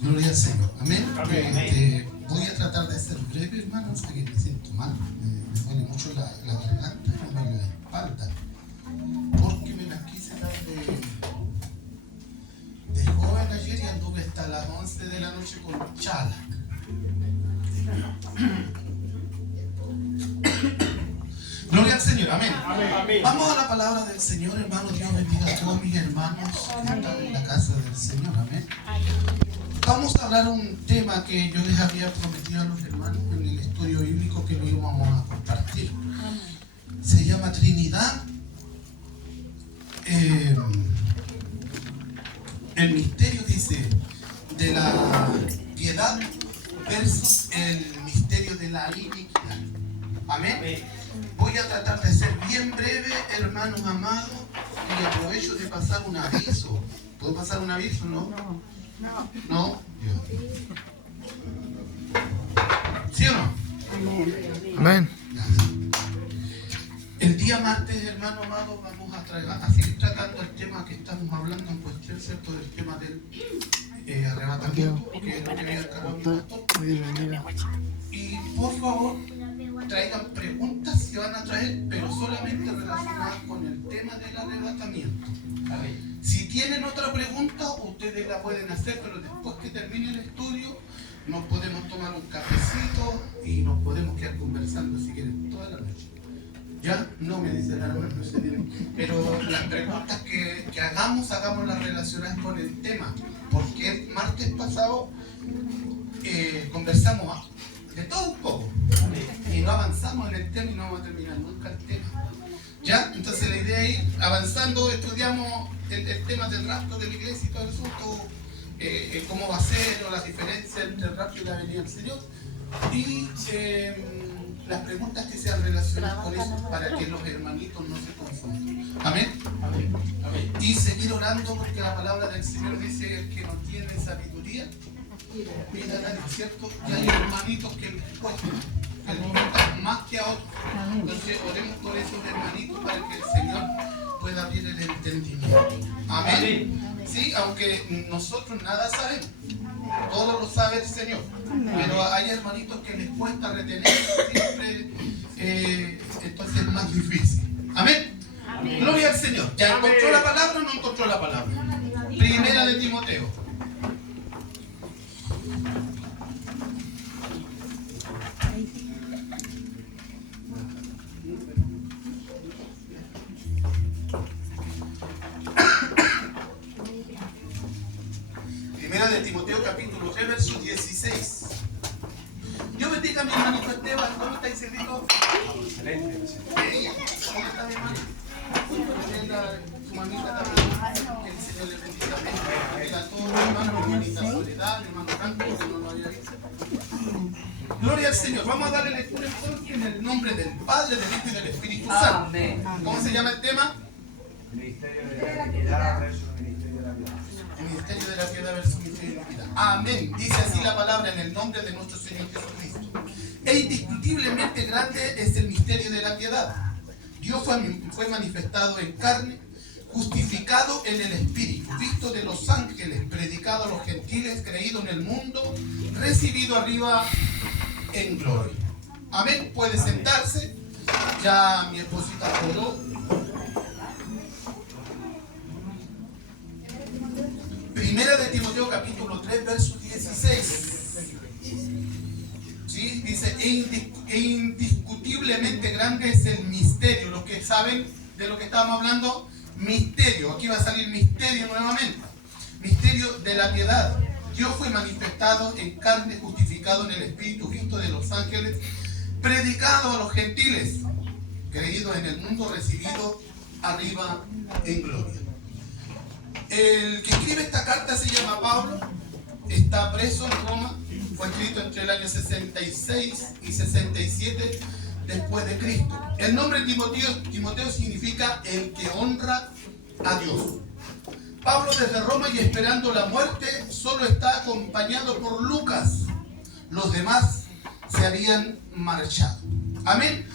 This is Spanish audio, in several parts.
Gloria al Señor. Amén. Amén. Voy a tratar de ser breve, hermanos, porque me siento mal. Me duele mucho la garganta y me duele la espalda. Porque me la quise dar de joven ayer y anduve hasta las 11 de la noche con chala. Gloria al Señor, amén. Amén. Vamos a la palabra del Señor, hermano. Dios bendiga a todos mis hermanos que están en la casa del Señor, amén. Vamos a hablar un tema que yo les había prometido a los hermanos en el estudio bíblico que lo íbamos a compartir. Se llama Trinidad, el misterio, dice, de la piedad versus el misterio de la iniquidad. Amén. Voy a tratar de ser bien breve, hermanos amados, y aprovecho de pasar un aviso. ¿Puedo pasar un aviso, no? ¿No? ¿Sí o no? Amén. El día martes, hermano amado, vamos a seguir tratando el tema que estamos hablando en cuestión, ¿cierto? Del tema del arrebatamiento, que es lo que había encargado mi pastor. Y por favor, traigan preguntas que van a traer, pero solamente relacionadas con el tema del arrebatamiento. Si tienen otra pregunta, ustedes la pueden hacer, pero después que termine el estudio, nos podemos tomar un cafecito y nos podemos quedar conversando si quieren toda la noche. ¿Ya? No me dice la hermana, no sé bien. Pero las preguntas que hagámoslas relacionadas con el tema. Porque el martes pasado conversamos de todo un poco. Y no avanzamos en el tema y no vamos a terminar nunca el tema. ¿Ya? Entonces la idea es ir avanzando, estudiamos el tema del rapto de la iglesia y todo el asunto, cómo va a ser o las diferencias entre el rapto y la venida del Señor. Y las preguntas que sean relacionadas con eso para que los hermanitos no se confundan. ¿Amén? Amén. Amén. Y seguir orando porque la palabra del Señor dice: el que no tiene sabiduría, pídala a Dios, ¿cierto? Y hay hermanitos que les cuesta, que les cuesta más que a otros. Entonces oremos por esos hermanitos para que el Señor pueda abrir el entendimiento. Amén. Sí, aunque nosotros nada sabemos, todo lo sabe el Señor, pero hay hermanitos que les cuesta retener siempre, entonces es más difícil. Amén. Gloria al Señor. ¿Ya encontró la palabra o no encontró la palabra? Primera de Timoteo. Primera de Timoteo capítulo 3 verso 16. Dios bendiga a mi hermanito Esteban. ¿Cómo está ese rico? Excelente. ¿Cómo está mi hermano? Su mamita también. Que el Señor le bendiga. Amén. A todos los hermanos, mi hermanita Soledad, mi hermano Franco, que no lo había visto. Gloria al Señor. Vamos a darle lectura entonces en el nombre del Padre, del Hijo y del Espíritu Santo. Amén. ¿Cómo se llama el tema? Ministerio de la piedad versus ministerio de la vida. El ministerio de la piedad versus el ministerio de la piedad. Amén. Dice así la palabra en el nombre de nuestro Señor Jesucristo. E indiscutiblemente grande es el misterio de la piedad. Dios fue manifestado en carne, justificado en el Espíritu, visto de los ángeles, predicado a los gentiles, creído en el mundo, recibido arriba en gloria. Amén. Puede sentarse. Ya mi esposita oró. Primera de Timoteo capítulo 3 verso 16. ¿Sí? Dice: e indiscutiblemente grande es el misterio. Los que saben de lo que estamos hablando, misterio. Aquí va a salir misterio nuevamente. Misterio de la piedad. Dios fue manifestado en carne, justificado en el Espíritu, visto de los ángeles, predicado a los gentiles, creído en el mundo, recibido arriba en gloria. El que escribe esta carta se llama Pablo, está preso en Roma, fue escrito entre el año 66 y 67 después de Cristo. El nombre Timoteo significa el que honra a Dios. Pablo desde Roma y esperando la muerte solo está acompañado por Lucas. Los demás se habían marchado. Amén.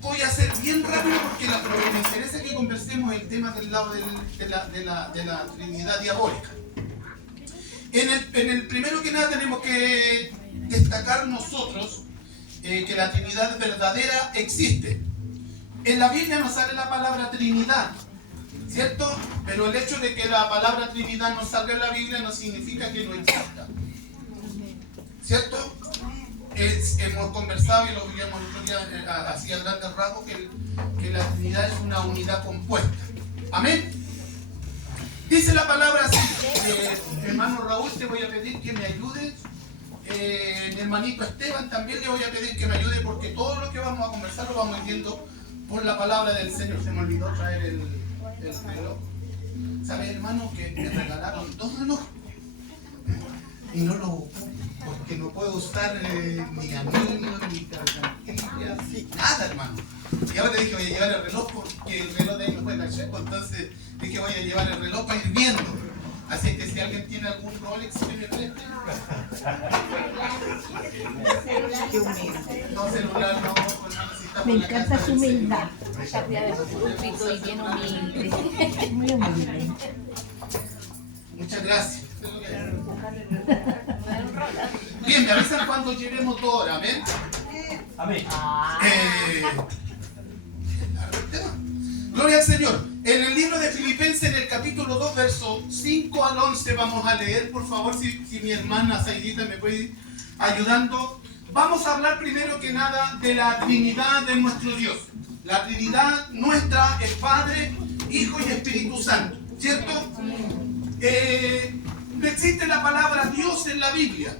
Voy a ser bien rápido porque lo que me interesa es que conversemos el tema del lado de la Trinidad diabólica. En el primero que nada tenemos que destacar nosotros que la Trinidad verdadera existe. En la Biblia no sale la palabra Trinidad, ¿cierto? Pero el hecho de que la palabra Trinidad no salga en la Biblia no significa que no exista, ¿cierto? Hemos conversado y lo vimos el otro día así a grandes rasgos que la Trinidad es una unidad compuesta. Amén. Dice la palabra así, hermano Raúl, te voy a pedir que me ayudes. Mi hermanito Esteban también le voy a pedir que me ayude, porque todo lo que vamos a conversar lo vamos viendo por la palabra del Señor. Se me olvidó traer el reloj. ¿Sabes, hermano, que me regalaron 2 relojes? Y no lo, porque no puedo usar ni anillo, ni cargantilla, nada, hermano. Y ahora dije, voy a llevar el reloj porque el reloj de ahí no puede caer, entonces dije, voy a llevar el reloj para ir viendo. Así que si alguien tiene algún Rolex que me preste. No, celular, no, pues no necesitamos. Me encanta su humildad. Está arriba de su púlpito y bien humilde. Muy humilde. Muchas gracias. Bien, me avisan cuando lleguemos 2 horas, ¿amén? Amén. Gloria al Señor. En el libro de Filipenses, en el capítulo 2, versos 5 al 11, vamos a leer, por favor, si mi hermana Zaidita me puede ir ayudando. Vamos a hablar primero que nada de la Trinidad de nuestro Dios. La Trinidad nuestra es Padre, Hijo y Espíritu Santo, ¿cierto? No existe la palabra Dios en la Biblia.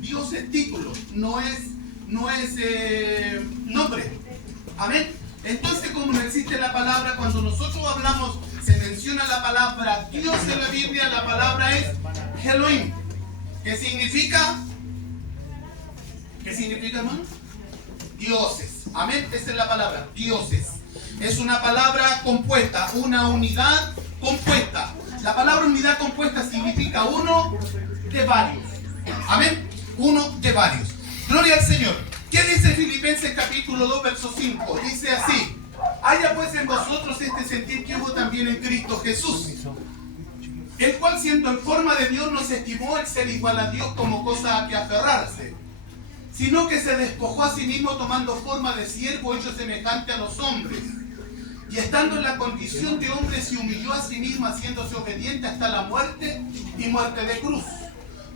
Dios es título, no es nombre. Amén. Entonces, como no existe la palabra, cuando nosotros hablamos, se menciona la palabra Dios en la Biblia, la palabra es Elohim. ¿Qué significa? ¿Qué significa, hermano? Dioses. Amén. Esa es la palabra, dioses. Es una palabra compuesta, una unidad compuesta. La palabra unidad compuesta significa uno de varios. Amén. Uno de varios. Gloria al Señor. ¿Qué dice Filipenses capítulo 2, verso 5? Dice así: haya pues en vosotros este sentir que hubo también en Cristo Jesús, el cual siendo en forma de Dios no se estimó el ser igual a Dios como cosa a que aferrarse, sino que se despojó a sí mismo tomando forma de siervo hecho semejante a los hombres. Y estando en la condición de hombre se humilló a sí mismo, haciéndose obediente hasta la muerte y muerte de cruz.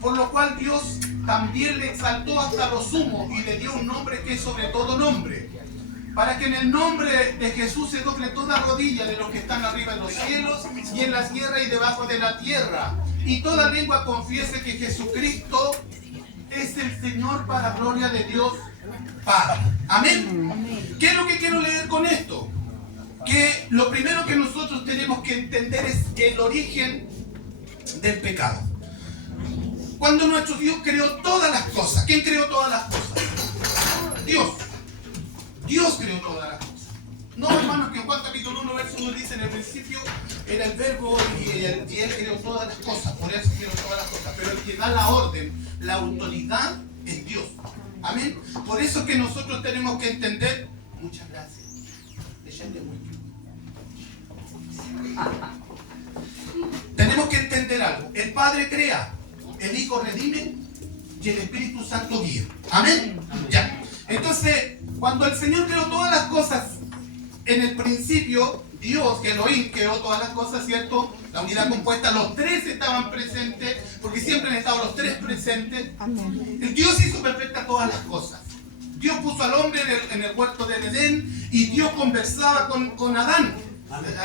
Por lo cual Dios también le exaltó hasta lo sumo y le dio un nombre que es sobre todo nombre, para que en el nombre de Jesús se doble toda rodilla de los que están arriba en los cielos y en la tierra y debajo de la tierra, y toda lengua confiese que Jesucristo es el Señor, para gloria de Dios Padre. Amén. ¿Qué es lo que quiero leer con esto? Que lo primero que nosotros tenemos que entender es el origen del pecado. Cuando nuestro Dios creó todas las cosas. ¿Quién creó todas las cosas? Dios. Dios creó todas las cosas. No, hermanos, que en Juan capítulo 1, verso 1 dice: en el principio era el verbo y él creó todas las cosas. Por eso creó todas las cosas. Pero el que da la orden, la autoridad, es Dios. Amén. Por eso es que nosotros tenemos que entender. Muchas gracias. Tenemos que entender algo. El Padre crea, el Hijo redime y el Espíritu Santo guía. Amén. Ya. Entonces, cuando el Señor creó todas las cosas, en el principio, Dios, Elohim, creó todas las cosas, ¿cierto? La unidad compuesta, los tres estaban presentes, porque siempre han estado los tres presentes. El Dios hizo perfecta todas las cosas. Dios puso al hombre en el huerto de Edén y Dios conversaba con Adán.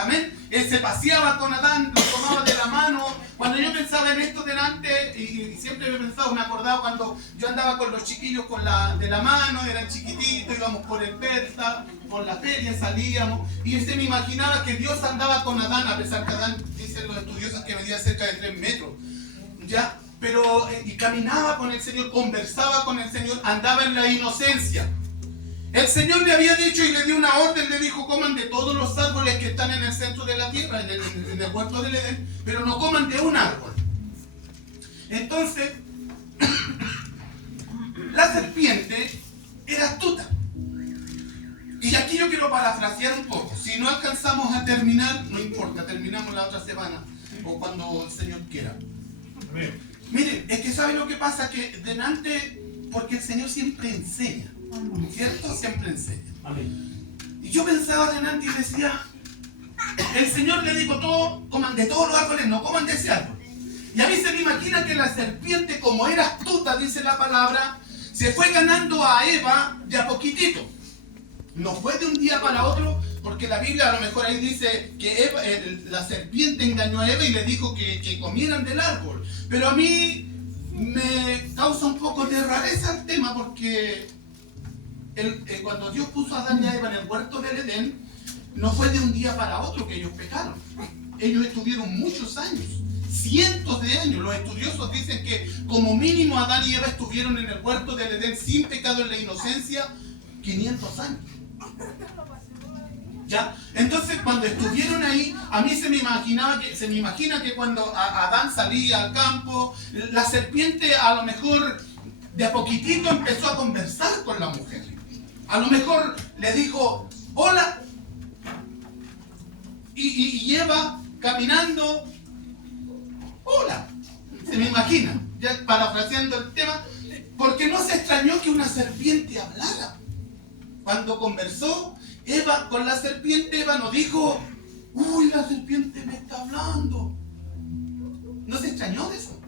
Amén. Él se paseaba con Adán, lo tomaba de la mano. Cuando yo pensaba en esto delante, y siempre me he pensado, me acordaba cuando yo andaba con los chiquillos de la mano, eran chiquititos, íbamos por el Persa, por la feria, salíamos, y me imaginaba que Dios andaba con Adán, a pesar que Adán, dicen los estudiosos, que medía cerca de 3 metros. ¿Ya? Pero, y caminaba con el Señor, conversaba con el Señor, andaba en la inocencia. El Señor le había dicho y le dio una orden, le dijo: coman de todos los árboles que están en el centro de la tierra, en el huerto del Edén, pero no coman de un árbol. Entonces, la serpiente era astuta. Y aquí yo quiero parafrasear un poco. Si no alcanzamos a terminar, no importa, terminamos la otra semana o cuando el Señor quiera. Amén. ¿sabe lo que pasa? Que delante, porque el Señor siempre enseña, ¿cierto? Siempre enseña. Y yo pensaba delante y decía, el Señor le dijo todo, coman de todos los árboles, no coman de ese árbol. Y a mí se me imagina que la serpiente, como era astuta, dice la palabra, se fue ganando a Eva de a poquitito. No fue de un día para otro, porque la Biblia a lo mejor ahí dice que la serpiente engañó a Eva y le dijo que comieran del árbol. Pero a mí me causa un poco de rareza el tema, porque cuando Dios puso a Adán y a Eva en el huerto del Edén, no fue de un día para otro que ellos pecaron. Ellos estuvieron muchos años, cientos de años. Los estudiosos dicen que como mínimo Adán y Eva estuvieron en el huerto del Edén sin pecado en la inocencia 500 años. ¿Ya? Entonces cuando estuvieron ahí, a mí se me imagina que cuando Adán salía al campo, la serpiente a lo mejor de a poquitito empezó a conversar con la mujer. A lo mejor le dijo, hola. Y Eva caminando, hola. Se me imagina, ya parafraseando el tema, porque no se extrañó que una serpiente hablara. Cuando conversó Eva con la serpiente, Eva no dijo, uy, la serpiente me está hablando. No se extrañó de eso,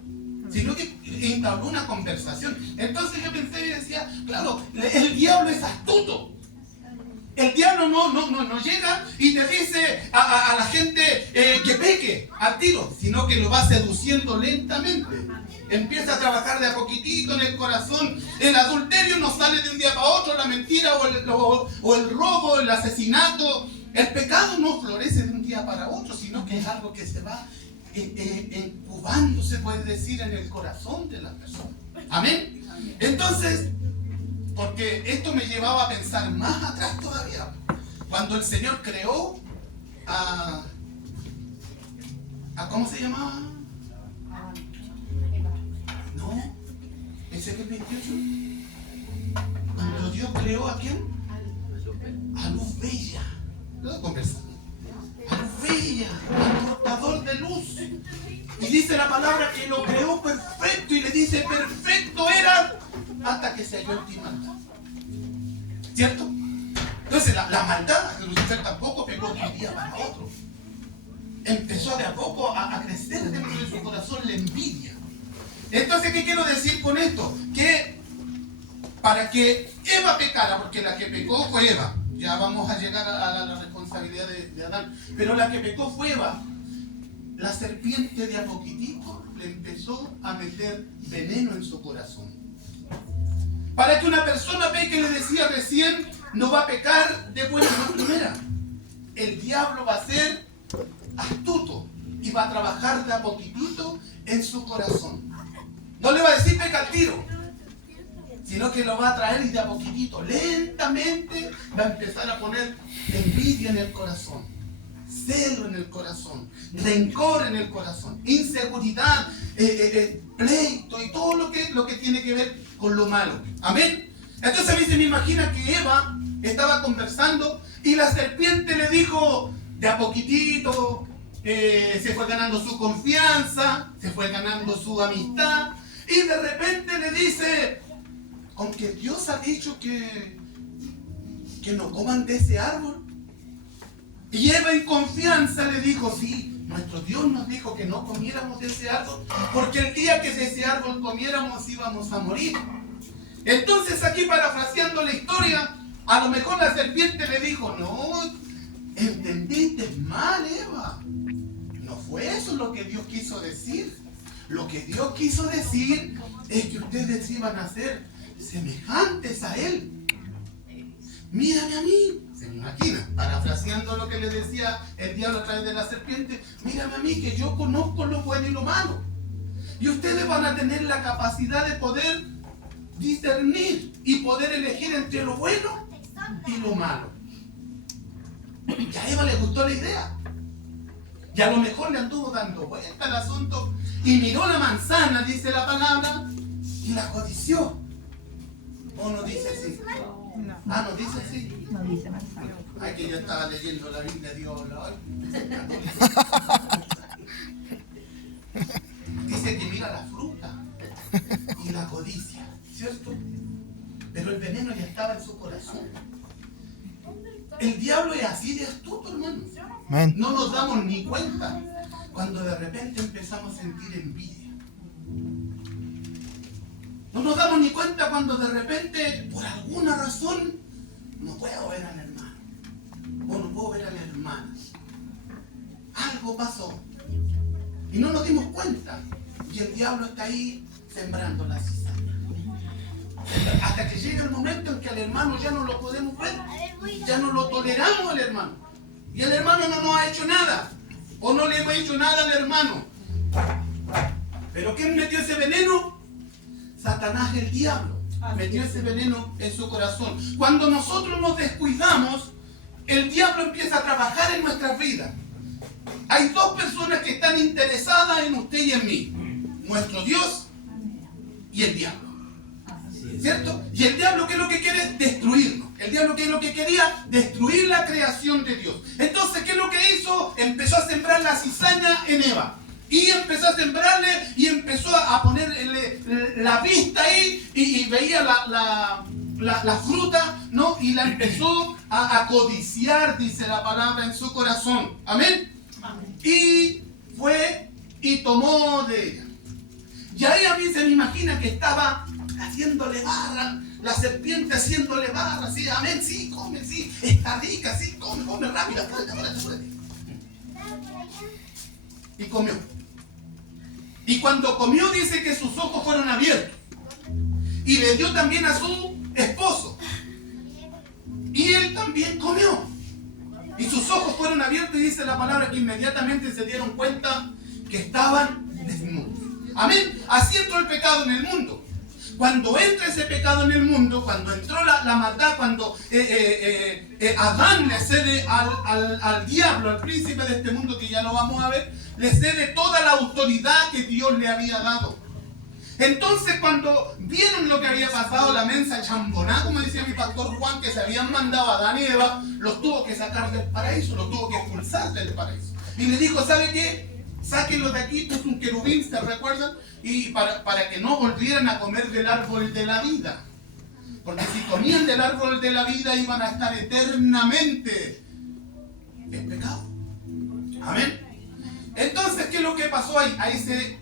sino que entabló una conversación. Entonces yo pensé y decía, claro, el diablo es astuto. El diablo no llega y te dice a la gente que peque al tiro, sino que lo va seduciendo lentamente. Empieza a trabajar de a poquitito en el corazón. El adulterio no sale de un día para otro, la mentira o el robo, el asesinato. El pecado no florece de un día para otro, sino que es algo que se va incubando, se puede decir, en el corazón de la persona. Amén. Entonces, porque esto me llevaba a pensar más atrás todavía. Cuando el Señor creó a ¿cómo se llamaba? No, ese es el 28. Cuando Dios creó ¿a quién? A Luz Bella. ¿No conversa? A Luz Bella, al portador de luz. Y dice la palabra que lo creó perfecto, y le dice perfecto era hasta que se halló en ti maldad. ¿Cierto? Entonces la maldad, Lucifer tampoco pegó de un día para otro. Empezó de a poco a crecer dentro de su corazón la envidia. Entonces, ¿qué quiero decir con esto? Que para que Eva pecara, porque la que pecó fue Eva, ya vamos a llegar a la responsabilidad de Adán, pero la que pecó fue Eva. La serpiente de a poquitito le empezó a meter veneno en su corazón. Para que una persona peque, le decía recién, no va a pecar de buena primera. El diablo va a ser astuto y va a trabajar de a poquitito en su corazón. No le va a decir peca al tiro, sino que lo va a traer y de a poquitito, lentamente, va a empezar a poner envidia en el corazón, celo en el corazón, rencor en el corazón, inseguridad, pleito y todo lo que tiene que ver con lo malo. Amén. Entonces a mí se me imagina que Eva estaba conversando y la serpiente le dijo de a poquitito, se fue ganando su confianza, se fue ganando su amistad, y de repente le dice, aunque Dios ha dicho que no coman de ese árbol. Y Eva en confianza le dijo, sí, nuestro Dios nos dijo que no comiéramos de ese árbol, porque el día que de ese árbol comiéramos íbamos a morir. Entonces aquí, parafraseando la historia, a lo mejor la serpiente le dijo, no, entendiste mal, Eva. No fue eso lo que Dios quiso decir. Lo que Dios quiso decir es que ustedes iban a ser semejantes a Él. Mírame a mí. Se me imagina, parafraseando lo que le decía el diablo a través de la serpiente, mírame a mí, que yo conozco lo bueno y lo malo. Y ustedes van a tener la capacidad de poder discernir y poder elegir entre lo bueno y lo malo. Y a Eva le gustó la idea. Y a lo mejor le anduvo dando vuelta al asunto y miró la manzana, dice la palabra, y la codició. ¿O no dice así? No. Ah, ¿no dice así? No dice manzana. Ay, que yo estaba leyendo la Biblia, Dios hoy. Dice que mira la fruta. y la codicia, ¿cierto? Pero el veneno ya estaba en su corazón. El diablo es así de astuto, hermano. Amén. No nos damos ni cuenta cuando de repente empezamos a sentir envidia. No nos damos ni cuenta cuando de repente, por alguna razón, no puedo ver al hermano o no puedo ver a la hermana. Algo pasó y no nos dimos cuenta, y el diablo está ahí sembrando la cizaña hasta que llega el momento en que al hermano ya no lo podemos ver, ya no lo toleramos al hermano, y el hermano no nos ha hecho nada o no le hemos hecho nada al hermano. Pero ¿quién metió ese veneno? Satanás, el diablo, metió ese veneno en su corazón. Cuando nosotros nos descuidamos, el diablo empieza a trabajar en nuestras vidas. Hay dos personas que están interesadas en usted y en mí: nuestro Dios y el diablo, ¿cierto? Y el diablo, ¿qué es lo que quiere? Destruirnos. El diablo, ¿qué es lo que quería? Destruir la creación de Dios. Entonces, ¿qué es lo que hizo? Empezó a sembrar la cizaña en Eva. Y empezó a sembrarle y empezó a ponerle la vista ahí y veía la fruta, ¿no? Y la empezó a codiciar, dice la palabra, en su corazón. Amén. Y fue y tomó de ella. Y ahí a mí se me imagina que estaba haciéndole barra, la serpiente haciéndole barra, así, amén, sí, come, sí, está rica, sí, come rápido, apúrate. Y comió. Y cuando comió, dice que sus ojos fueron abiertos. Y le dio también a su esposo. Y él también comió. Y sus ojos fueron abiertos, y dice la palabra que inmediatamente se dieron cuenta que estaban desnudos. Amén. Así entró el pecado en el mundo. Cuando entra ese pecado en el mundo, cuando entró la maldad, cuando Adán le cede al diablo, al príncipe de este mundo, que ya lo vamos a ver, le cede toda la autoridad que Dios le había dado. Entonces, cuando vieron lo que había pasado, la mensa chamboná, como decía mi pastor Juan, que se habían mandado a Adán y Eva, los tuvo que sacar del paraíso, los tuvo que expulsar del paraíso. Y le dijo, ¿sabe qué? Sáquenlo de aquí, puso un querubín, ¿se recuerdan? Y para que no volvieran a comer del árbol de la vida. Porque si comían del árbol de la vida, iban a estar eternamente en pecado. Amén. Entonces, ¿qué es lo que pasó ahí? Ahí se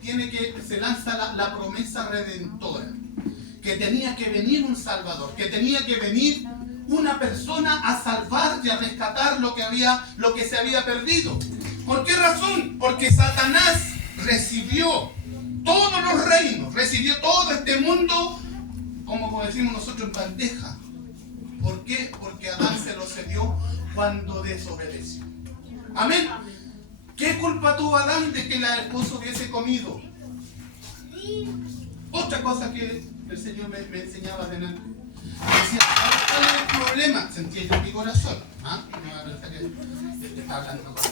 lanza la promesa redentora. Que tenía que venir un Salvador, que tenía que venir una persona a salvar y a rescatar lo que se había perdido. ¿Por qué razón? Porque Satanás recibió todos los reinos, recibió todo este mundo, como decimos nosotros, en bandeja. ¿Por qué? Porque Adán se lo cedió cuando desobedeció. Amén. ¿Qué culpa tuvo Adán de que la esposa hubiese comido? Otra cosa que el Señor me enseñaba delante. Decía, ¿cuál es el problema? Sentía yo en mi corazón. No va a pensar que está hablando con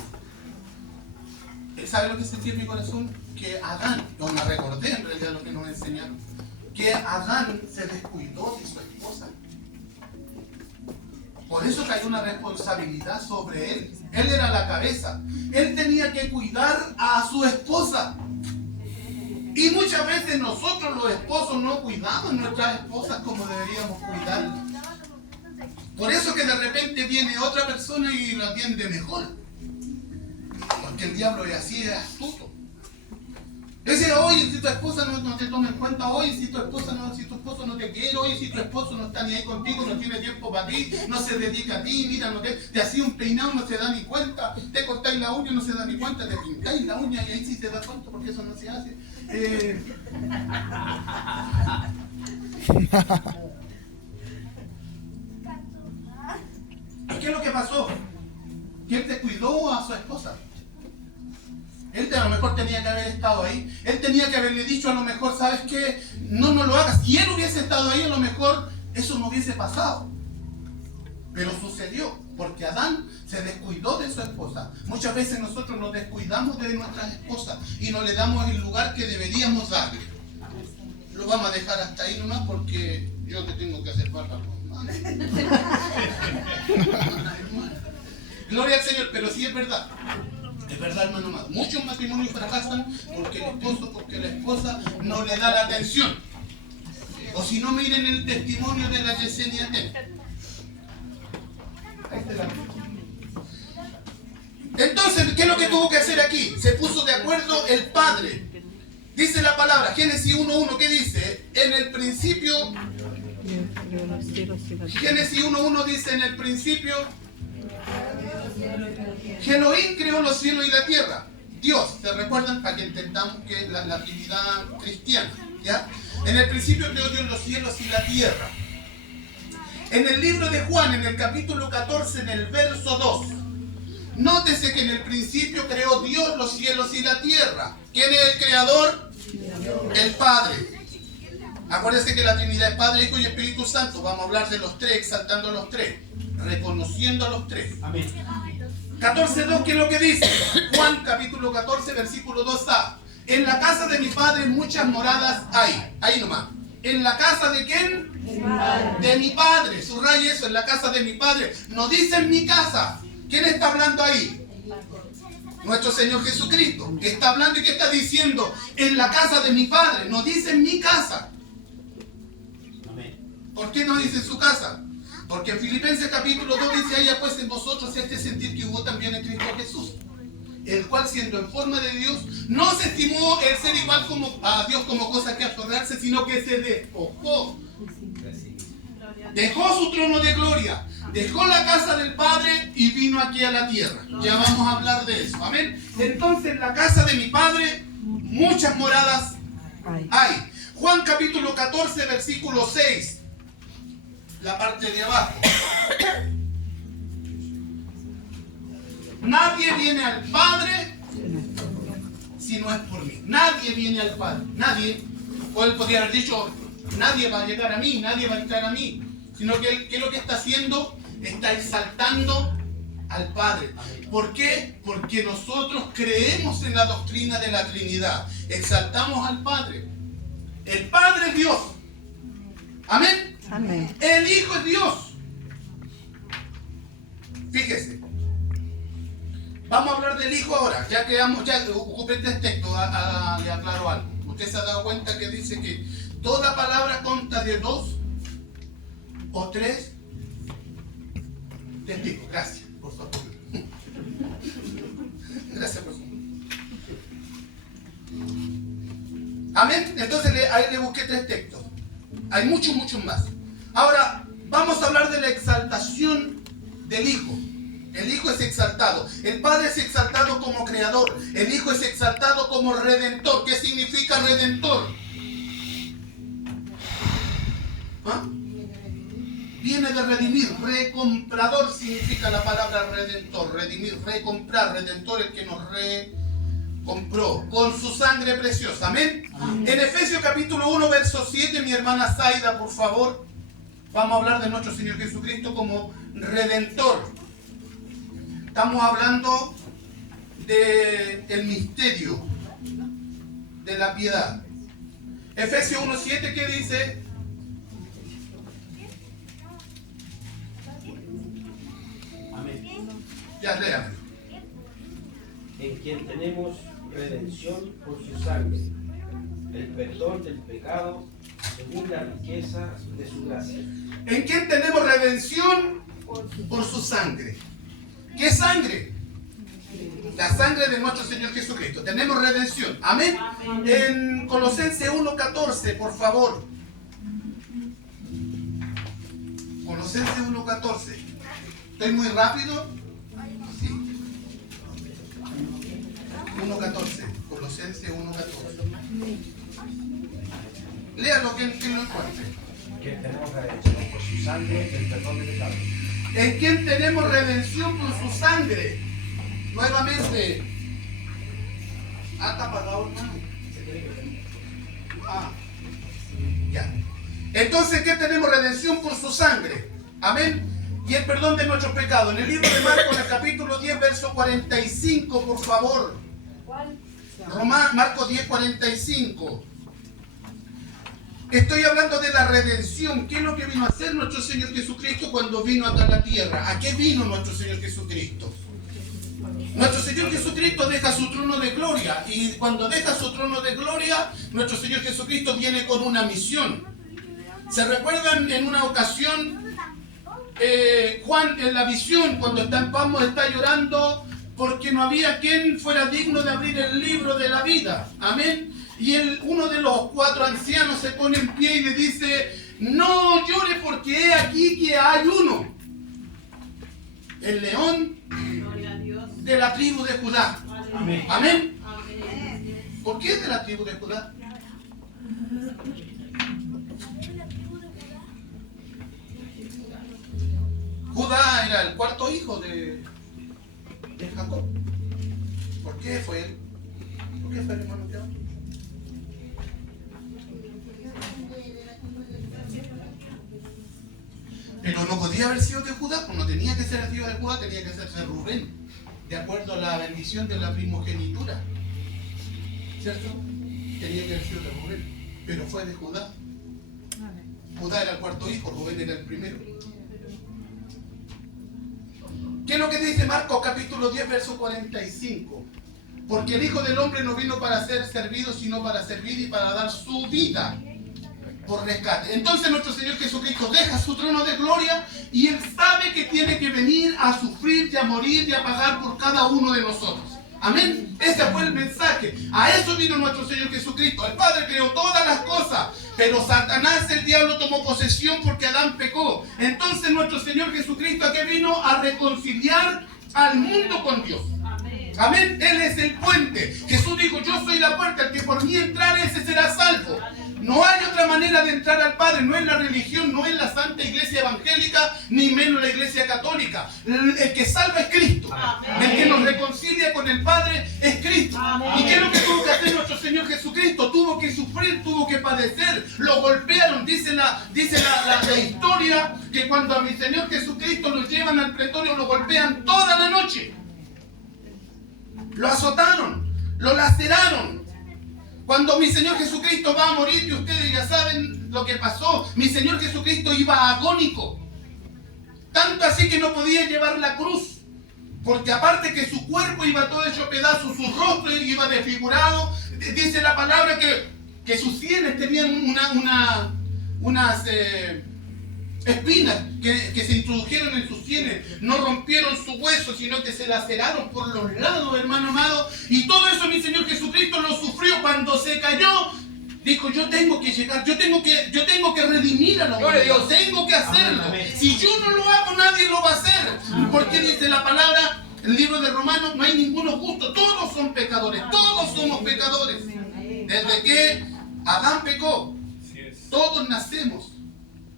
él. ¿Sabe lo que sentía en mi corazón? Que Adán, no me recordé en realidad lo que nos enseñaron, que Adán se descuidó de su esposa. Por eso cayó una responsabilidad sobre él. Él era la cabeza. Él tenía que cuidar a su esposa. Y muchas veces nosotros los esposos no cuidamos a nuestras esposas como deberíamos cuidarlas. Por eso que de repente viene otra persona y lo atiende mejor. Porque el diablo es así, es astuto. Dice, oye, si tu esposa no te toma en cuenta, oye, si tu esposo no te quiere, oye, si tu esposo no está ni ahí contigo, no tiene tiempo para ti, no se dedica a ti, mira, te hacía un peinado, no se da ni cuenta, te cortáis la uña, no se da ni cuenta, te pintáis la uña y ahí sí se da cuenta porque eso no se hace. ¿Qué es lo que pasó? Que él descuidó a su esposa. Él a lo mejor tenía que haber estado ahí. Él tenía que haberle dicho a lo mejor, ¿sabes qué? No lo hagas. Si él hubiese estado ahí, a lo mejor eso no hubiese pasado. Pero sucedió, porque Adán se descuidó de su esposa. Muchas veces nosotros nos descuidamos de nuestras esposas y no le damos el lugar que deberíamos darle. Lo vamos a dejar hasta ahí nomás porque yo te tengo que hacer barba. Gloria al Señor, pero sí es verdad. Es verdad, hermano amado. Muchos matrimonios fracasan porque el esposo, porque la esposa no le da la atención. O si no, miren el testimonio de la Yesenia Ten. Ahí está la... Entonces, ¿qué es lo que tuvo que hacer aquí? Se puso de acuerdo el padre. Dice la palabra, Génesis 1.1, ¿qué dice? En el principio, Génesis 1.1 dice, en el principio, Elohim creó los cielos y la tierra. Dios, ¿se recuerdan? Para que entendamos que la Trinidad cristiana, ¿ya? En el principio creó Dios los cielos y la tierra. En el libro de Juan, en el capítulo 14, en el verso 2, nótese que en el principio creó Dios los cielos y la tierra. ¿Quién es el creador? El Padre. Acuérdense que la Trinidad es Padre, Hijo y Espíritu Santo. Vamos a hablar de los tres, exaltando a los tres, reconociendo a los tres. Amén. 14.2, ¿qué es lo que dice? Juan capítulo 14, versículo 2a. En la casa de mi Padre muchas moradas hay. Ahí nomás. ¿En la casa de quién? De mi Padre. Subraya eso, en la casa de mi Padre. No dice en mi casa. ¿Quién está hablando ahí? Nuestro Señor Jesucristo. Está hablando y ¿qué está diciendo? En la casa de mi Padre. No dice en mi casa. ¿Por qué no dice en su casa? Porque en Filipenses capítulo 2 dice, haya pues en vosotros este sentir que hubo también en Cristo Jesús, el cual siendo en forma de Dios, no se estimó el ser igual a Dios como cosa que aferrarse, sino que se despojó. Dejó su trono de gloria, dejó la casa del Padre y vino aquí a la tierra. Ya vamos a hablar de eso. Amén. Entonces en la casa de mi Padre muchas moradas hay. Juan capítulo 14, versículo 6. La parte de abajo. Nadie viene al Padre si no es por mí. Nadie viene al Padre. Nadie. O él podría haber dicho, nadie va a llegar a mí, nadie va a entrar a mí. Sino que él, ¿qué es lo que está haciendo? Está exaltando al Padre. ¿Por qué? Porque nosotros creemos en la doctrina de la Trinidad. Exaltamos al Padre. El Padre es Dios. Amén. Amén. El Hijo es Dios. Fíjese. Vamos a hablar del Hijo ahora. Ya ocupé este texto, le aclaro algo. Usted se ha dado cuenta que dice que toda palabra consta de 2 o 3 testigos. Gracias, por favor. Gracias, por favor. Amén. Entonces ahí le busqué 3 textos. Hay muchos más. Ahora, vamos a hablar de la exaltación del Hijo. El Hijo es exaltado. El Padre es exaltado como creador. El Hijo es exaltado como redentor. ¿Qué significa redentor? ¿Ah? Viene de redimir. Recomprador significa la palabra redentor. Redimir, recomprar. Redentor, el que nos compró con su sangre preciosa. Amén. En Efesios capítulo 1, verso 7, mi hermana Zaida, por favor. Vamos a hablar de nuestro Señor Jesucristo como redentor. Estamos hablando del misterio de la piedad. Efesios 1:7, ¿qué dice? Amén. Ya, léame. En quien tenemos redención por su sangre, el perdón del pecado, según la riqueza de su gracia. ¿En quién tenemos redención? Por su sangre. ¿Qué sangre? La sangre de nuestro Señor Jesucristo. Tenemos redención. Amén. En Colosenses 1:14, por favor. Colosenses 1:14. ¿Estoy muy rápido? Sí. 1:14. Colosenses 1:14. Léalo que lo encuentre. Que tenemos redención por su sangre, el perdón de pecados. ¿En quién tenemos redención por su sangre? Nuevamente. ¿Está apagado, hermano? Ya. Entonces, ¿qué tenemos? Redención por su sangre. Amén. Y el perdón de nuestros pecados. En el libro de Marcos, en el capítulo 10, verso 45, por favor. Marcos 10, 45. Estoy hablando de la redención. ¿Qué es lo que vino a hacer nuestro Señor Jesucristo cuando vino acá a la tierra? ¿A qué vino nuestro Señor Jesucristo? Nuestro Señor Jesucristo deja su trono de gloria, y cuando deja su trono de gloria, nuestro Señor Jesucristo viene con una misión. ¿Se recuerdan en una ocasión, Juan en la visión, cuando está en Patmos, está llorando porque no había quien fuera digno de abrir el libro de la vida? Amén. Y uno de los 4 ancianos se pone en pie y le dice: no llore, porque he aquí que hay uno, el león de la tribu de Judá. Amén. Amén. ¿Por qué de la tribu de Judá? Judá era el 4.º hijo de Jacob. ¿Por qué fue él? ¿Por qué fue el hermano Tiago? Pero no podía haber sido de Judá, pues no tenía que ser el hijo de Judá, tenía que ser de Rubén, de acuerdo a la bendición de la primogenitura. ¿Cierto? Tenía que haber sido de Rubén, pero fue de Judá. Judá era el 4.º hijo, Rubén era el primero. ¿Qué es lo que dice Marcos capítulo 10, verso 45? Porque el Hijo del Hombre no vino para ser servido, sino para servir y para dar su vida por rescate. Entonces nuestro Señor Jesucristo deja su trono de gloria y Él sabe que tiene que venir a sufrir y a morir y a pagar por cada uno de nosotros. Amén. Ese fue el mensaje. A eso vino nuestro Señor Jesucristo. El Padre creó todas las cosas, pero Satanás, el diablo, tomó posesión porque Adán pecó. Entonces nuestro Señor Jesucristo, ¿a qué vino? A reconciliar al mundo con Dios. Amén. Él es el puente. Jesús dijo: yo soy la puerta, el que por mí entrare, ese será salvo. No hay otra manera de entrar al Padre, no es la religión, no es la Santa Iglesia Evangélica, ni menos la Iglesia Católica. El que salva es Cristo. Amén. El que nos reconcilia con el Padre es Cristo. Amén. ¿Y qué es lo que tuvo que hacer nuestro Señor Jesucristo? Tuvo que sufrir, tuvo que padecer, lo golpearon. Dice la historia que cuando a mi Señor Jesucristo lo llevan al pretorio, lo golpean toda la noche. Lo azotaron, lo laceraron. Cuando mi Señor Jesucristo va a morir, y ustedes ya saben lo que pasó, mi Señor Jesucristo iba agónico. Tanto así que no podía llevar la cruz. Porque aparte que su cuerpo iba todo hecho pedazos, su rostro iba desfigurado. Dice la palabra que sus sienes tenían unas espinas que se introdujeron en sus sienes. No rompieron su hueso, sino que se laceraron por los lados, hermano amado. Y todo eso mi Señor Jesucristo lo sufrió. Cuando se cayó, dijo: yo tengo que llegar, yo tengo que redimir a la humanidad, yo tengo que hacerlo. Si yo no lo hago, nadie lo va a hacer. Porque dice la palabra, el libro de Romanos: no hay ninguno justo, todos son pecadores, todos somos pecadores. Desde que Adán pecó, todos nacemos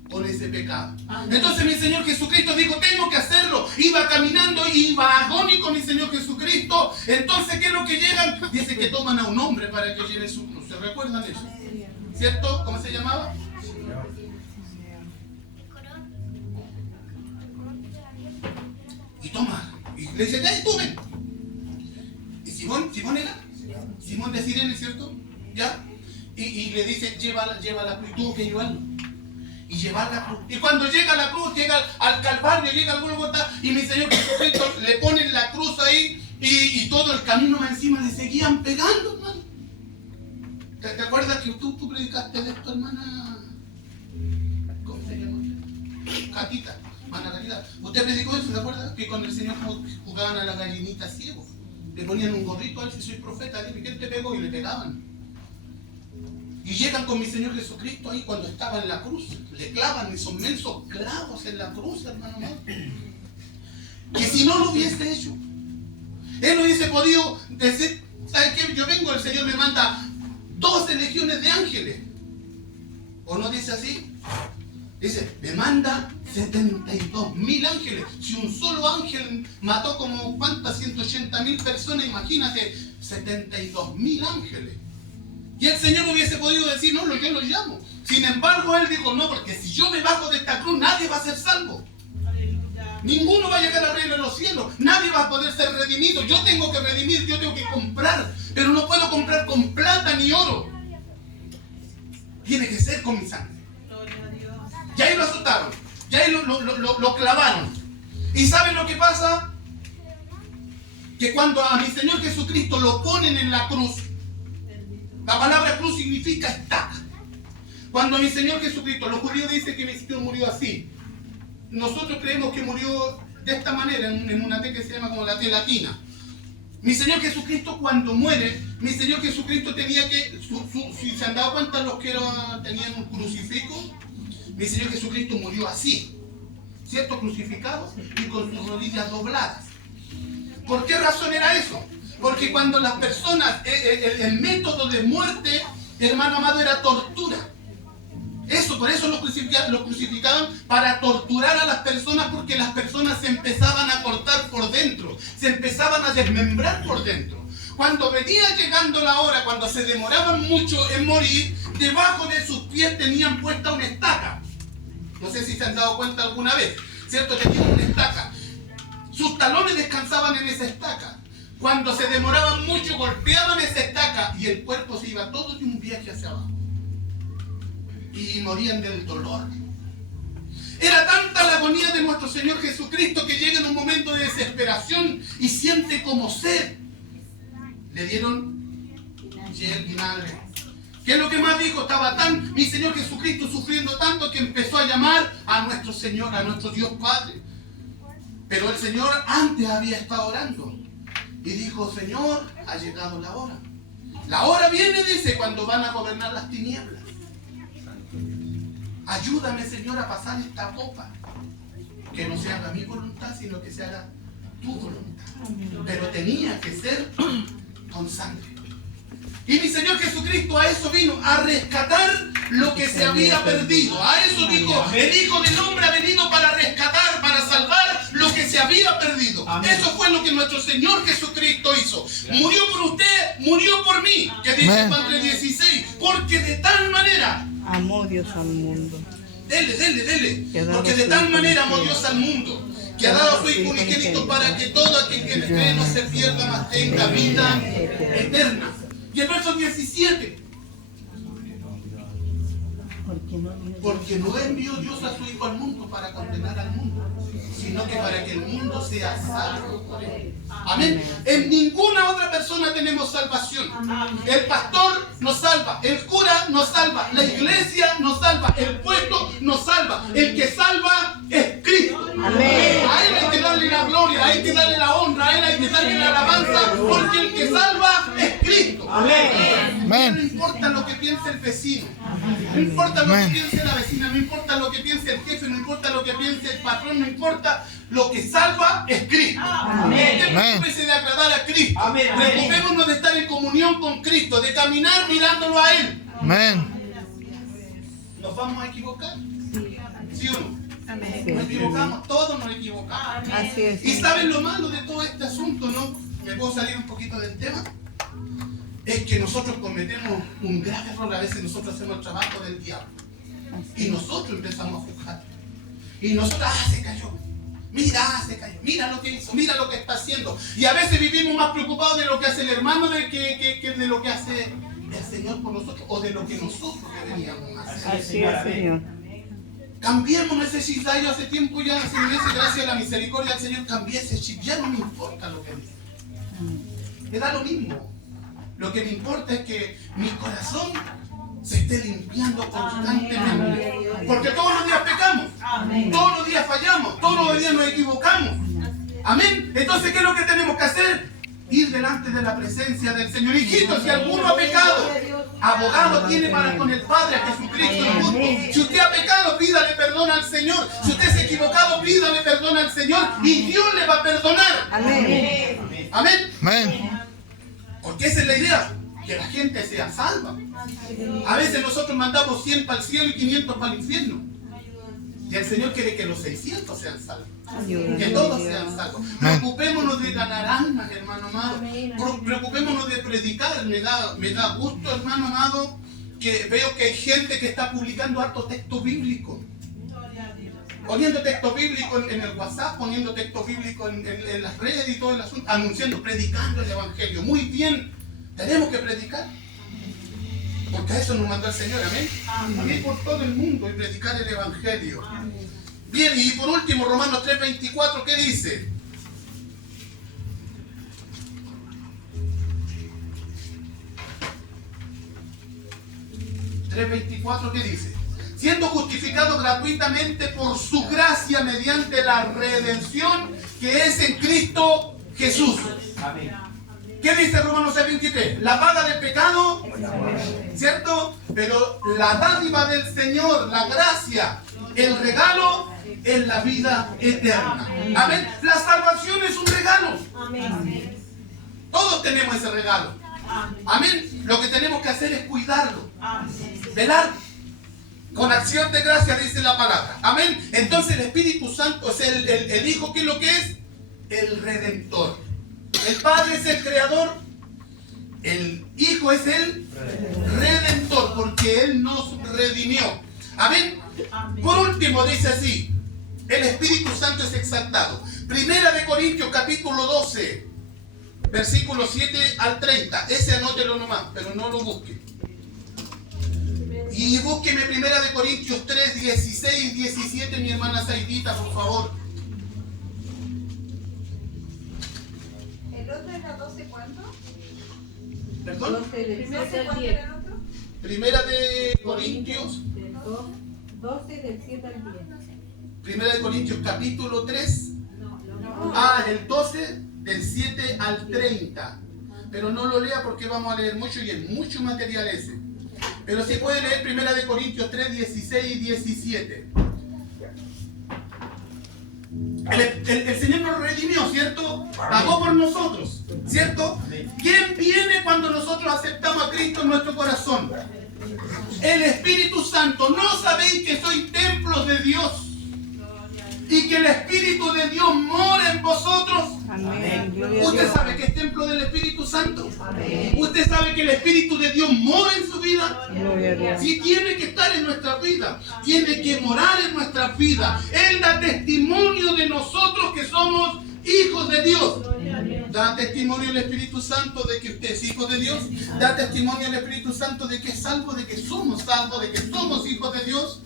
con ese pecado. Entonces mi Señor Jesucristo dijo: tengo que hacerlo. Iba caminando, iba agónico mi Señor Jesucristo. Entonces, ¿qué es lo que llegan? Dice que toman a un hombre para que lleve su cruz. ¿Se recuerdan eso? ¿Cierto? ¿Cómo se llamaba? Y toma, y le dice: ya, tú ven. Y Simón era Simón de Sirene, ¿cierto? ¿Ya? Y le dice: lleva la cruz. Y tuvo que llevarlo. Y llevar la cruz. Y cuando llega la cruz, llega al Calvario, llega al Gólgota, y mi Señor Jesucristo le ponen la cruz ahí, y todo el camino encima le seguían pegando, hermano. ¿Te acuerdas que tú predicaste de esto, hermana? ¿Cómo se llama? Catita, hermana Catita. Usted predicó eso, ¿te acuerdas? Que con el Señor jugaban a la gallinita ciego. Le ponían un gorrito: a ver si soy profeta, dime quién te pegó, y le pegaban. Y llegan con mi Señor Jesucristo ahí cuando estaba en la cruz. Le clavan esos mensos clavos en la cruz, hermano mío. Que si no lo hubiese hecho, Él no hubiese podido decir: ¿sabes qué? Yo vengo, el Señor me manda 12 legiones de ángeles. ¿O no dice así? Dice: me manda 72.000 ángeles. Si un solo ángel mató como ¿cuántas? 180.000 personas, imagínate, 72.000 ángeles. Y el Señor hubiese podido decir: no, yo lo llamo. Sin embargo, Él dijo: no, porque si yo me bajo de esta cruz, nadie va a ser salvo. Ninguno va a llegar al reino de los cielos. Nadie va a poder ser redimido. Yo tengo que redimir, yo tengo que comprar. Pero no puedo comprar con plata ni oro. Tiene que ser con mi sangre. Y ahí lo azotaron. Y ahí lo clavaron. ¿Y saben lo que pasa? que cuando a mi Señor Jesucristo lo ponen en la cruz, la palabra cruz significa estaca. Cuando a mi Señor Jesucristo, los judíos dicen que mi Señor murió así. Nosotros creemos que murió de esta manera, en una T que se llama como la T latina. Mi Señor Jesucristo cuando muere, mi Señor Jesucristo tenía que, si se han dado cuenta los que tenían un crucifijo, mi Señor Jesucristo murió así, ¿cierto? Crucificado y con sus rodillas dobladas. ¿Por qué razón era eso? Porque cuando las personas, el método de muerte, hermano amado, era tortura. Por eso lo crucificaban para torturar a las personas, porque las personas se empezaban a cortar por dentro, se empezaban a desmembrar por dentro. Cuando venía llegando la hora, cuando se demoraban mucho en morir, debajo de sus pies tenían puesta una estaca. No sé si se han dado cuenta alguna vez, ¿cierto? Tenían una estaca. Sus talones descansaban en esa estaca. Cuando se demoraban mucho, golpeaban esa estaca y el cuerpo se iba todo de un viaje hacia abajo. Y morían del dolor. Era tanta la agonía de nuestro Señor Jesucristo que llega en un momento de desesperación y siente como sed. Le dieron vinagre. ¿Qué es lo que más dijo? Estaba mi Señor Jesucristo sufriendo tanto que empezó a llamar a nuestro Señor, a nuestro Dios Padre. Pero el Señor antes había estado orando y dijo: Señor, ha llegado la hora. La hora viene, dice, cuando van a gobernar las tinieblas. Ayúdame, Señor, a pasar esta copa. Que no se haga mi voluntad, sino que se haga tu voluntad. Pero tenía que ser con sangre. Y mi Señor Jesucristo a eso vino, a rescatar lo que se había perdido. A eso dijo: el Hijo del Hombre ha venido para rescatar, para salvar lo que se había perdido. Eso fue lo que nuestro Señor Jesucristo hizo. Murió por usted, murió por mí, que dice Juan 3:16. Porque de tal manera amó Dios al mundo. Dele. Porque de tal manera amó Dios al mundo, que ha dado a su Hijo unigénito para que todo aquel que le cree no se pierda, mas tenga vida eterna. Y el verso 17. Porque no envió Dios a su Hijo al mundo para condenar al mundo, sino que para que el mundo sea salvo por él. Amén. En ninguna otra persona tenemos salvación. El pastor nos salva, el cura nos salva, la iglesia nos salva, el puesto nos salva. El que salva es Cristo. Amén. A Él hay que darle la gloria, hay que darle la honra, a Él hay que darle la alabanza, porque el que salva es Cristo. Amén. No importa lo que piense el vecino, no importa lo que piense la vecina, no importa lo que piense el jefe, no importa lo que piense el patrón, no importa, lo que salva es Cristo. Preocúpese de agradar a Cristo. Preocupémonos de estar en comunión con Cristo, de caminar mirándolo a Él. Amén. ¿Nos vamos a equivocar? ¿Sí o no? Nos equivocamos, todos nos equivocamos. Así es. Y ¿saben lo malo de todo este asunto, no? ¿Me puedo salir un poquito del tema? Es que nosotros cometemos un grave error. A veces nosotros hacemos el trabajo del diablo y nosotros empezamos a juzgar. Y nosotros, se cayó. Mira, se cayó. Mira lo que hizo, mira lo que está haciendo. Y a veces vivimos más preocupados de lo que hace el hermano que de lo que hace el Señor por nosotros, o de lo que nosotros deberíamos hacer. Así es, Señor. Cambiemos ese chip. Yo hace tiempo ya, hace meses, gracias a la misericordia del Señor, cambié ese chip. Ya no me importa lo que dice. Me da lo mismo. Lo que me importa es que mi corazón se esté limpiando constantemente. Porque todos los días pecamos, todos los días fallamos, todos los días nos equivocamos. Amén. Entonces, ¿qué es lo que tenemos que hacer? Ir delante de la presencia del Señor. Hijito, si alguno ha pecado, abogado tiene para con el Padre, a Jesucristo el justo. Si usted ha pecado, pídale perdón al Señor. Si usted se ha equivocado, pídale perdón al Señor y Dios le va a perdonar. Amén. Amén. Amén. Porque esa es la idea, que la gente sea salva. A veces nosotros mandamos 100 para el cielo y 500 para el infierno. Y el Señor quiere que los 600 sean salvos. Que todos sean salvos. Preocupémonos de ganar almas, hermano amado. Preocupémonos de predicar. Me da gusto, hermano amado, que veo que hay gente que está publicando harto texto bíblico. Poniendo texto bíblico en el WhatsApp, poniendo texto bíblico en las redes y todo el asunto, anunciando, predicando el Evangelio. Muy bien, tenemos que predicar, porque a eso nos mandó el Señor, amén. Amén, por todo el mundo y predicar el Evangelio. Bien, y por último, Romanos 3:24, ¿qué dice? 3:24, ¿qué dice? Siendo justificado gratuitamente por su gracia mediante la redención que es en Cristo Jesús. Amén. ¿Qué dice Romanos 6:23? La paga del pecado, ¿cierto? Pero la dádiva del Señor, la gracia, el regalo es la vida eterna. Amén. La salvación es un regalo. Todos tenemos ese regalo. Amén. Lo que tenemos que hacer es cuidarlo, velar. Con acción de gracia dice la palabra. Amén. Entonces el Espíritu Santo es el Hijo. ¿Qué es lo que es? El Redentor. El Padre es el Creador. El Hijo es el Redentor, porque Él nos redimió. Amén. Por último dice así: el Espíritu Santo es exaltado. Primera de Corintios capítulo 12, versículos 7 al 30. Ese anótelo nomás, pero no lo busque. Y búsqueme Primera de Corintios 3, 16 y 17, mi hermana Saidita, por favor. ¿El otro era 12 cuánto? ¿Perdón? 12 del 7 ¿12 al cuánto 10. era el otro? Primera de Corintios, 12 del 7 al 10. Primera de Corintios capítulo 3. El 12 del 7 al 30. Pero no lo lea porque vamos a leer mucho y es mucho material ese. Pero si puede leer Primera de Corintios 3, 16 y 17. El Señor nos redimió, ¿cierto? Pagó por nosotros, ¿cierto? ¿Quién viene cuando nosotros aceptamos a Cristo en nuestro corazón? El Espíritu Santo. ¿No sabéis que sois templos de Dios y que el Espíritu de Dios mora en vosotros? Amén. ¿Usted sabe que es templo del Espíritu Santo? Amén. ¿Usted sabe que el Espíritu de Dios mora en su vida? Gloria a Dios. Sí, tiene que estar en nuestra vida, tiene que morar en nuestra vida. Él da testimonio de nosotros que somos hijos de Dios. Da testimonio el Espíritu Santo de que usted es hijo de Dios. Da testimonio el Espíritu Santo de que es salvo, de que somos salvos, de que somos hijos de Dios.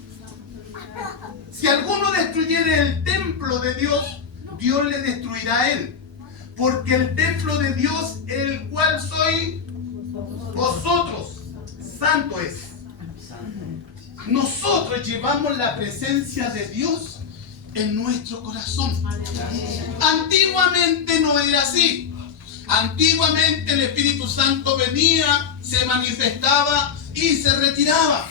Si alguno destruyere el templo de Dios, Dios le destruirá a él. Porque el templo de Dios, el cual sois vosotros, santo es. Nosotros llevamos la presencia de Dios en nuestro corazón. Antiguamente no era así. Antiguamente el Espíritu Santo venía, se manifestaba y se retiraba.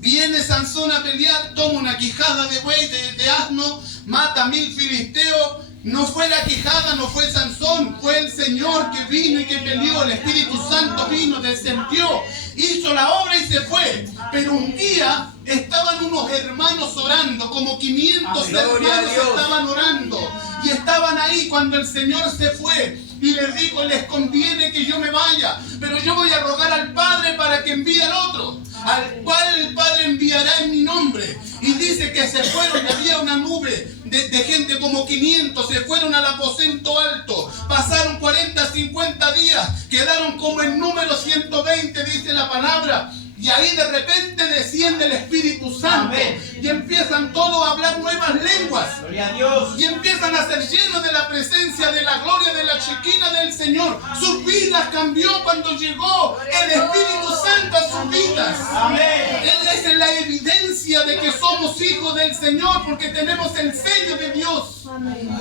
Viene Sansón a pelear, toma una quijada de buey, de asno, mata a 1000 filisteos. No fue la quijada, no fue Sansón, fue el Señor que vino y que peleó. El Espíritu Santo vino, descendió, hizo la obra y se fue. Pero un día estaban unos hermanos orando, como 500 hermanos estaban orando. Y estaban ahí cuando el Señor se fue. Y les dijo: les conviene que yo me vaya, pero yo voy a rogar al Padre para que envíe al otro, al cual el Padre enviará en mi nombre. Y dice que se fueron y había una nube de gente como 500, se fueron al aposento alto, pasaron 40, 50 días, quedaron como en número 120, dice la palabra. Y ahí de repente desciende el Espíritu Santo. Amén. Y empiezan todos a hablar nuevas lenguas. Gloria a Dios. Y empiezan a ser llenos de la presencia, de la gloria, de la Shekinah del Señor. Sus vidas cambió cuando llegó el Espíritu Santo a sus vidas. Amén. Él es la evidencia de que somos hijos del Señor, porque tenemos el sello de Dios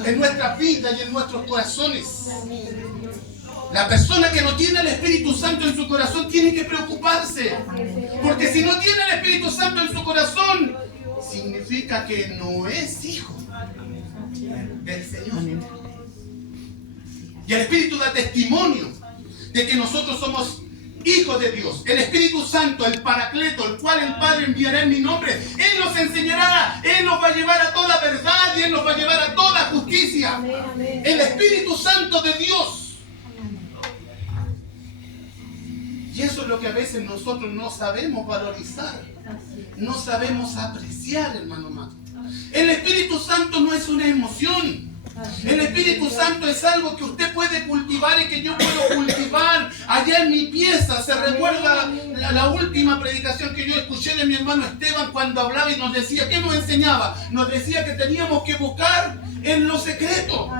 en nuestras vidas y en nuestros corazones. La persona que no tiene el Espíritu Santo en su corazón tiene que preocuparse. Porque si no tiene el Espíritu Santo en su corazón, significa que no es hijo del Señor. Y el Espíritu da testimonio de que nosotros somos hijos de Dios. El Espíritu Santo, el Paracleto, el cual el Padre enviará en mi nombre, Él nos enseñará, Él nos va a llevar a toda verdad y Él nos va a llevar a toda justicia. El Espíritu Santo de Dios. Y eso es lo que a veces nosotros no sabemos valorizar, no sabemos apreciar, hermano amado. El Espíritu Santo no es una emoción. El Espíritu Santo es algo que usted puede cultivar y que yo puedo cultivar allá en mi pieza. Se recuerda la última predicación que yo escuché de mi hermano Esteban cuando hablaba y nos decía, ¿qué nos enseñaba? Nos decía que teníamos que buscar en lo secreto.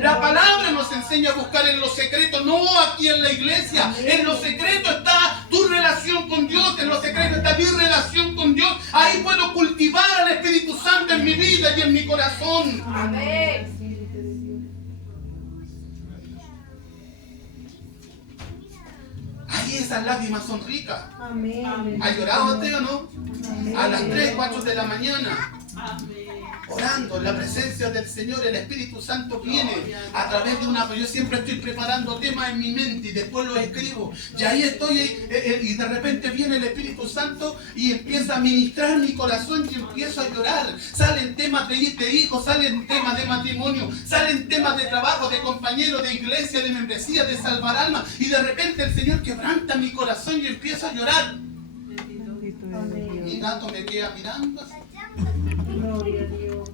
La palabra nos enseña a buscar en lo secreto, no aquí en la iglesia. En lo secreto está tu relación con Dios, en lo secreto está mi relación con Dios. Ahí puedo cultivar al Espíritu Santo en mi vida y en mi corazón. Amén. Ahí esas lágrimas son ricas. Amén. ¿Ha llorado usted o no? Amén. A las 3, 4 de la mañana. Orando en la presencia del Señor, el Espíritu Santo viene a través de una... Yo siempre estoy preparando temas en mi mente y después los escribo. Y ahí estoy y de repente viene el Espíritu Santo y empieza a ministrar mi corazón y empiezo a llorar. Salen temas de hijos, salen temas de matrimonio, salen temas de trabajo, de compañeros, de iglesia, de membresía, de salvar almas. Y de repente el Señor quebranta mi corazón y empiezo a llorar. Mi gato me queda mirando así. Gloria a Dios.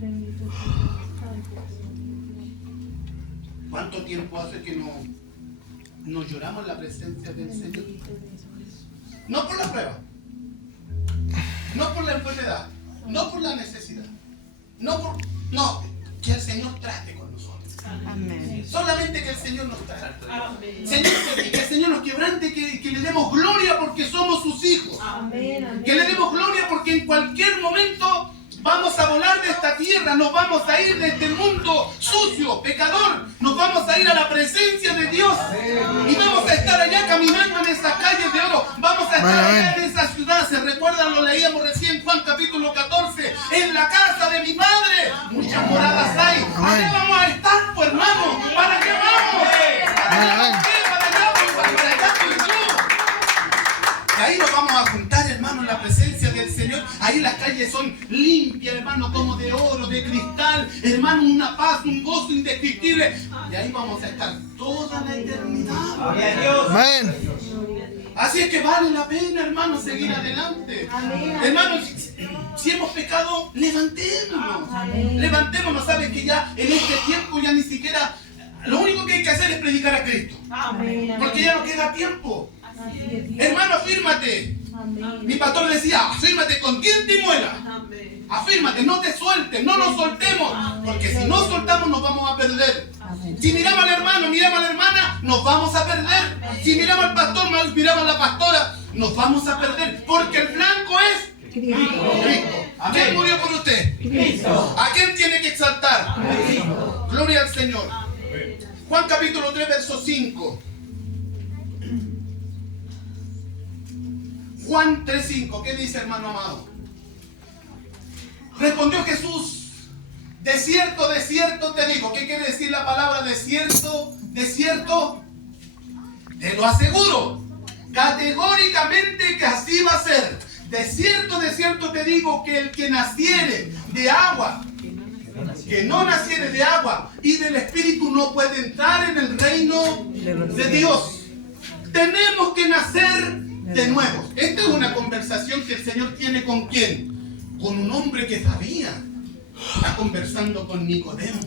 Bendito sea Dios. Santo sea. ¿Cuánto tiempo hace que no lloramos en la presencia del Señor? No por la prueba, no por la enfermedad, no por la necesidad, no, que el Señor trate con nosotros. Amén. Solamente que el Señor nos trate. Señor, que el Señor nos quebrante, que le demos gloria porque somos sus hijos. Amén. Amén. Que le demos gloria porque en cualquier momento vamos a volar de esta tierra, nos vamos a ir de este mundo sucio, pecador, nos vamos a ir a la presencia de Dios y vamos a estar allá caminando en esas calles de oro, vamos a estar allá en esa ciudad. ¿Se recuerdan? Lo leíamos recién, Juan capítulo 14, en la casa de mi madre muchas moradas hay. Allá vamos a estar, pues, hermano. ¿Para qué vamos? ¿Para allá voy yo? Y ahí nos vamos a juntar, hermano, en la presencia del Señor. Ahí las calles son limpias, hermano, como de oro, de cristal. Hermano, una paz, un gozo indescriptible. Y ahí vamos a estar toda la eternidad. Amén. Así es que vale la pena, hermano, seguir adelante. Amén. Hermano, si hemos pecado, levantémonos. Amén. Levantémonos. Sabes que ya en este tiempo ya ni siquiera... Lo único que hay que hacer es predicar a Cristo. Amén. Porque ya no queda tiempo. Así es, Dios. Hermano, afírmate. Amén. Mi pastor decía, afírmate con diente y muela. Afírmate, no te sueltes, no nos soltemos. Porque si no soltamos nos vamos a perder. Si miramos al hermano, miramos a la hermana, nos vamos a perder. Si miramos al pastor, miramos a la pastora, nos vamos a perder. Porque el blanco es Cristo. Cristo. ¿Quién murió por usted? Cristo. ¿A quién tiene que exaltar? Cristo. Gloria al Señor. Juan capítulo 3, verso 5. Juan 3:5, ¿qué dice, hermano amado? Respondió Jesús, de cierto te digo. ¿Qué quiere decir la palabra de cierto? De cierto, te lo aseguro, categóricamente que así va a ser. De cierto te digo que el que naciere de agua, que no naciere de agua y del Espíritu no puede entrar en el reino de Dios. Tenemos que nacer de nuevo. Esta es una conversación que el Señor tiene ¿con quién? Con un hombre que sabía. Está conversando con Nicodemo.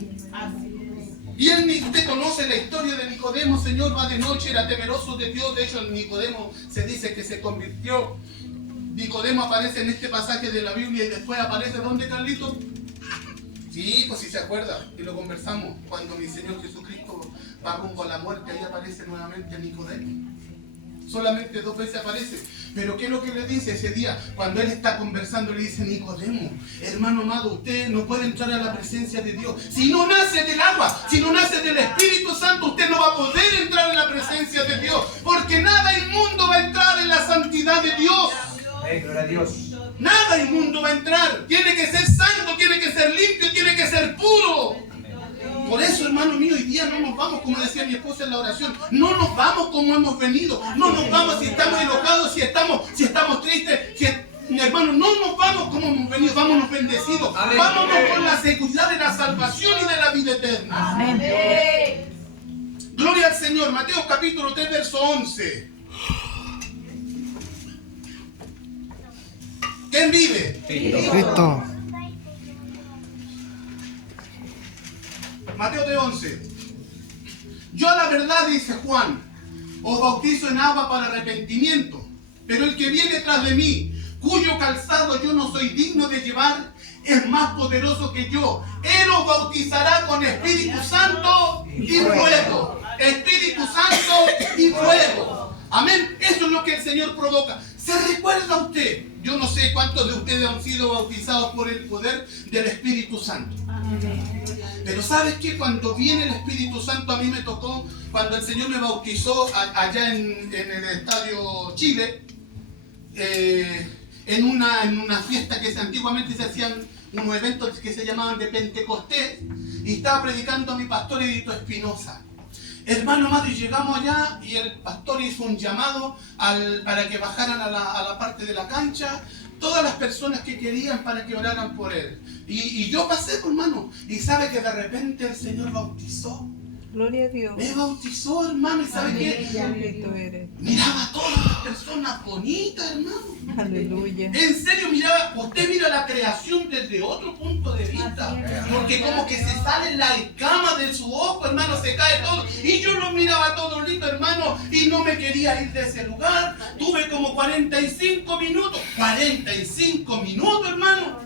Y usted conoce la historia de Nicodemo. Señor, va de noche, era temeroso de Dios. De hecho, Nicodemo se dice que se convirtió. Nicodemo aparece en este pasaje de la Biblia y después aparece ¿dónde, Carlito? Sí, pues si se acuerda, y lo conversamos, cuando mi Señor Jesucristo va rumbo a la muerte, ahí aparece nuevamente Nicodemo. Solamente 2 veces aparece. Pero ¿qué es lo que le dice ese día? Cuando él está conversando, le dice: Nicodemo, hermano amado, usted no puede entrar a la presencia de Dios. Si no nace del agua, si no nace del Espíritu Santo, usted no va a poder entrar en la presencia de Dios. Porque nada inmundo va a entrar en la santidad de Dios. Gloria a Dios. Nada inmundo va a entrar. Tiene que ser santo, tiene que ser limpio, tiene que ser puro. Por eso, hermano mío, hoy día no nos vamos, como decía mi esposa en la oración, no nos vamos como hemos venido, no nos vamos si estamos enojados, si estamos tristes, hermano, no nos vamos como hemos venido, vámonos bendecidos, vámonos con la seguridad de la salvación y de la vida eterna. Amén. Gloria al Señor. Mateo capítulo 3, verso 11. ¿Quién vive? Cristo. Mateo 3:11. Yo a la verdad, dice Juan, os bautizo en agua para arrepentimiento, pero el que viene tras de mí, cuyo calzado yo no soy digno de llevar, es más poderoso que yo. Él os bautizará con Espíritu Santo y fuego. Espíritu Santo y fuego. Amén. Eso es lo que el Señor provoca. ¿Se recuerda usted? Yo no sé cuántos de ustedes han sido bautizados por el poder del Espíritu Santo. Pero ¿sabes qué? Cuando viene el Espíritu Santo, a mí me tocó, cuando el Señor me bautizó allá en el Estadio Chile, en una fiesta que antiguamente se hacían unos eventos que se llamaban de Pentecostés, y estaba predicando a mi pastor Edito Espinosa. Hermano amado, y llegamos allá y el pastor hizo un llamado para que bajaran a la parte de la cancha todas las personas que querían para que oraran por él. Y yo pasé, hermano, y sabe que de repente el Señor bautizó. Gloria a Dios. Me bautizó, hermano, y ¿sabe qué? Bendito eres. Miraba a todas las personas bonitas, hermano. Aleluya. En serio, miraba, usted mira la creación desde otro punto de vista. Porque como que se sale la escama de su ojo, hermano, se cae todo. Y yo lo miraba todo lindo, hermano, y no me quería ir de ese lugar. Tuve como 45 minutos. 45 minutos, hermano.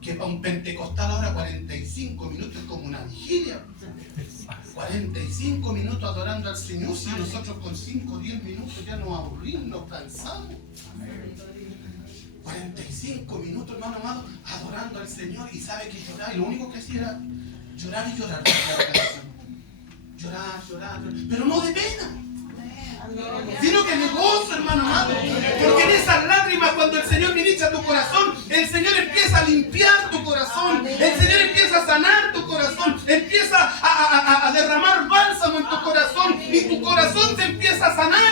Que para un pentecostal ahora 45 minutos es como una vigilia. 45 minutos adorando al Señor, si nosotros con 5 o 10 minutos ya nos aburrimos, nos cansamos. 45 minutos, hermano amado, adorando al Señor, y sabe que llorar, y lo único que hacía era llorar y llorar. Llorar, pero no de pena, sino que de gozo, hermano amado, porque en esas lágrimas, cuando el Señor ministra tu corazón, el Señor empieza a limpiar tu corazón, el Señor empieza a sanar tu corazón, empieza a derramar bálsamo en tu corazón, y tu corazón se empieza a sanar,